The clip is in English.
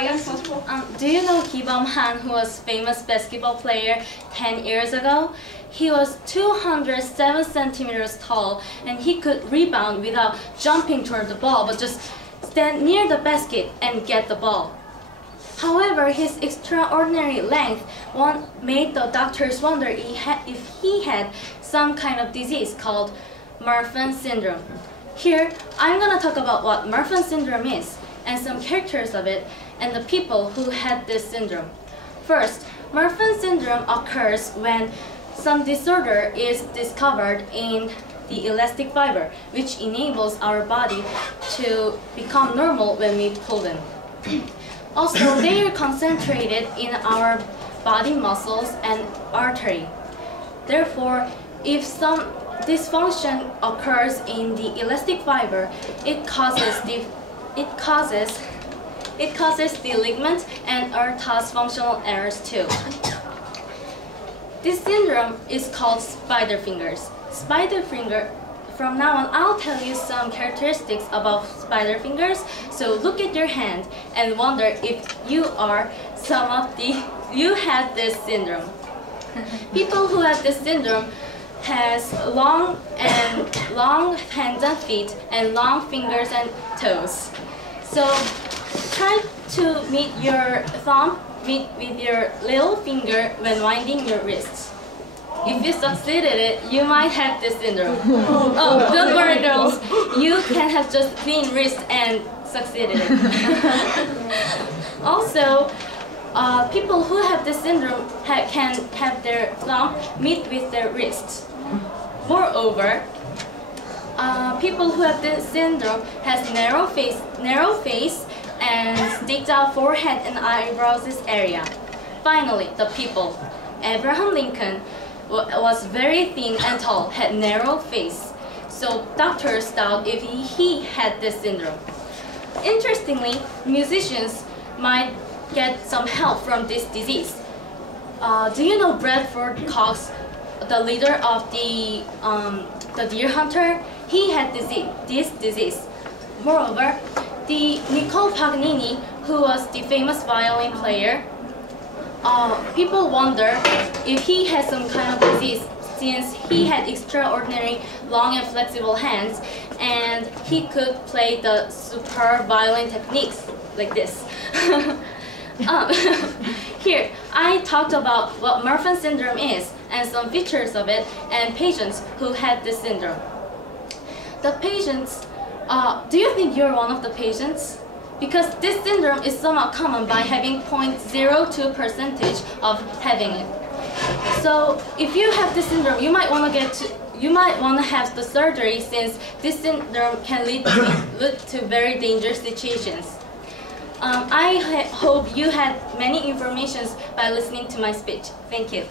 yes. Do you know Han, who was famous basketball player 10 years ago? He was 207 centimeters tall, and he could rebound without jumping toward the ball, but just stand near the basket and get the ball. However, his extraordinary length made the doctors wonder if he had some kind of disease called Marfan syndrome. Here, I'm going to talk about what Marfan syndrome is, and some characters of it, and the people who had this syndrome. First, Marfan syndrome occurs when some disorder is discovered in the elastic fiber, which enables our body to become normal when we pull them. Also, they are concentrated in our body muscles and artery. Therefore, if some dysfunction occurs in the elastic fiber, it causes the ligament and thus functional errors too. This syndrome is called spider fingers. From now on, I'll tell you some characteristics about spider fingers. So look at your hand and wonder if you have this syndrome. People who have this syndrome has long hands and feet and long fingers and toes. So try to meet your thumb with your little finger when winding your wrists. If you succeeded it, you might have this syndrome. Oh, don't worry girls, you can have just clean wrist and succeeded it. Also, people who have this syndrome can have their thumb meet with their wrists. Moreover, people who have this syndrome has narrow face and sticked out forehead and eyebrows area. Finally, the people. Abraham Lincoln was very thin and tall, had narrow face. So doctors doubt if he had this syndrome. Interestingly, musicians might get some help from this disease. Do you know Bradford Cox, the leader of the deer hunter? He had this disease. Moreover, the Nicole Paganini, who was the famous violin player, people wonder if he had some kind of disease since he had extraordinary long and flexible hands and he could play the superb violin techniques like this. Here, I talked about what Marfan syndrome is and some features of it and patients who had this syndrome. The patients, do you think you're one of the patients? Because this syndrome is somewhat common by having 0.02% of having it. So if you have this syndrome, you might want to have the surgery since this syndrome can lead to very dangerous situations. I hope you had many informations by listening to my speech. Thank you.